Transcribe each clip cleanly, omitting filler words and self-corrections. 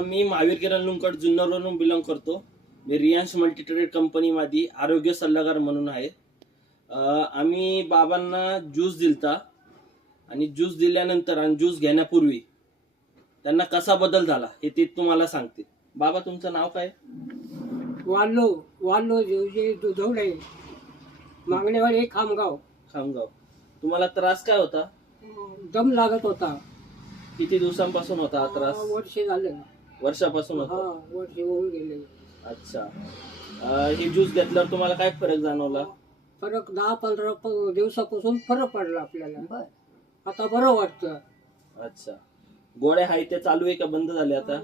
मी महावीर किरण Lunkad जुन्नरवरून belong करतो. मी Riyansh multitrade कंपनीमध्ये आरोग्य सल्लागार म्हणून आहे. आम्ही बाबांना ज्यूस दिलता आणि ज्यूस दिल्यानंतर आणि ज्यूस घेण्यापूर्वी त्यांना कसा बदल झाला हे ते तुम्हाला सांगते. बाबा, तुमचं नाव काय? वाल्लो जे दुधवडे मागणेवाडी खामगाव. खामगाव. तुम्हाला त्रास काय होता? दम लागत होता. किती दिवसांपासून होता हा त्रास? वर्ष झालं. वर्षापासून होता. वर्ष होऊन गेले. अच्छा. हे ज्यूस घेतल्यावर तुम्हाला काय फरक जाणवला? फरक 10-15 दिवसापासून फरक पडला आपल्याला. आता बरं वाटतं. अच्छा. गोळ्या आहे ते चालू आहे का बंद झाले आता?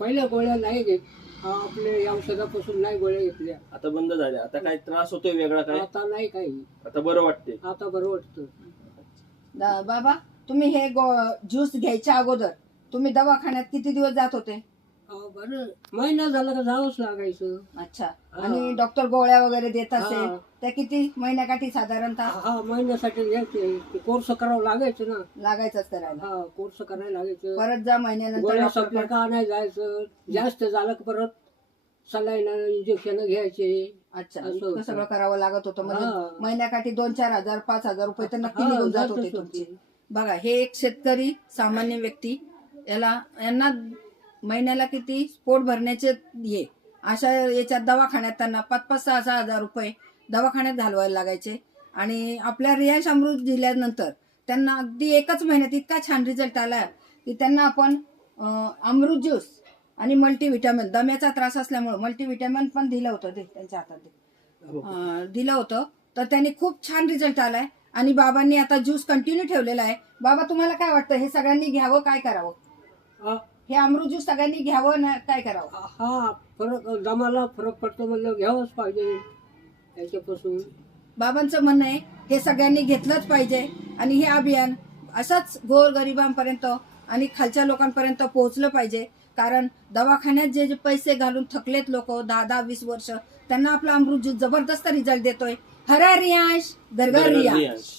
पहिल्या गोळ्या नाही घेत. आपले औषधापासून नाही गोळ्या घेतल्या. आता बंद झाल्या. आता काय त्रास होतोय वेगळा काय? आता नाही काही. आता बरं वाटते. आता बरं वाटतं. बाबा, तुम्ही हे ज्यूस घ्यायच्या अगोदर तुम्ही दवाखान्यात किती दिवस जात होते? बरं, महिना झाला का जावंच लागायचं. अच्छा. आणि डॉक्टर गोळ्या वगैरे देत असेल हा. त्या किती महिन्याकाठी साधारणतः? महिन्यासाठी घ्यायचे. कोर्स करावं लागायचं ना. लागायचंच करायला. कोर्स करायला लागायचं. परत जा महिन्यानंतर गोळ्या डॉक्टर संपल्या का नाही जायचं. जास्त झालं की परत सलाईन इंजेक्शन घ्यायचे. अच्छा. असं इतकं होतं. सगळं करावं लागत होतं. म्हणजे हा. महिन्याकाठी 2-4 हजार 5,000 रुपये तर नक्की हा, निघून जात जातच होते होते. तुमचे. बघा, हे एक शेतकरी सामान्य व्यक्ती यांना महिन्याला किती पोट भरण्याचे हे अशा याच्यात दवाखान्यात त्यांना 5-6 हजार रुपये दवाखान्यात घालवायला लागायचे. आणि आपल्या रियांश अमृत दिल्यानंतर त्यांना अगदी एकच महिन्यात इतका छान रिझल्ट आला की त्यांना आपण अमृत ज्यूस आणि मल्टीव्हिटॅमिन, दम्याचा त्रास असल्यामुळे मल्टीव्हिटॅमिन पण दिलं होतं. ते त्यांच्या हातात दिलं होतं. तर त्यांनी खूप छान रिझल्ट आलाय. आणि बाबांनी आता ज्यूस कंटिन्यू ठेवलेला आहे. बाबा, तुम्हाला काय वाटतं, हे सगळ्यांनी घ्यावं, काय करावं? हे अमृत ज्यूस सगळ्यांनी घ्यावं ना काय करावं? फरक दमाला फरक पडतो म्हणलं घ्यावंच पाहिजे याच्यापासून. बाबांचं म्हणणं आहे हे सगळ्यांनी घेतलंच पाहिजे. आणि हे अभियान असंच गोरगरिबांपर्यंत आणि खालच्या लोकांपर्यंत पोहोचलं पाहिजे. कारण दवाखान्यात जे पैसे घालून थकलेत लोक 10-20 वर्ष, त्यांना आपला अमृत ज्यूस जबरदस्त रिझल्ट देतोय. हरा रियांश, दरगार रियांश.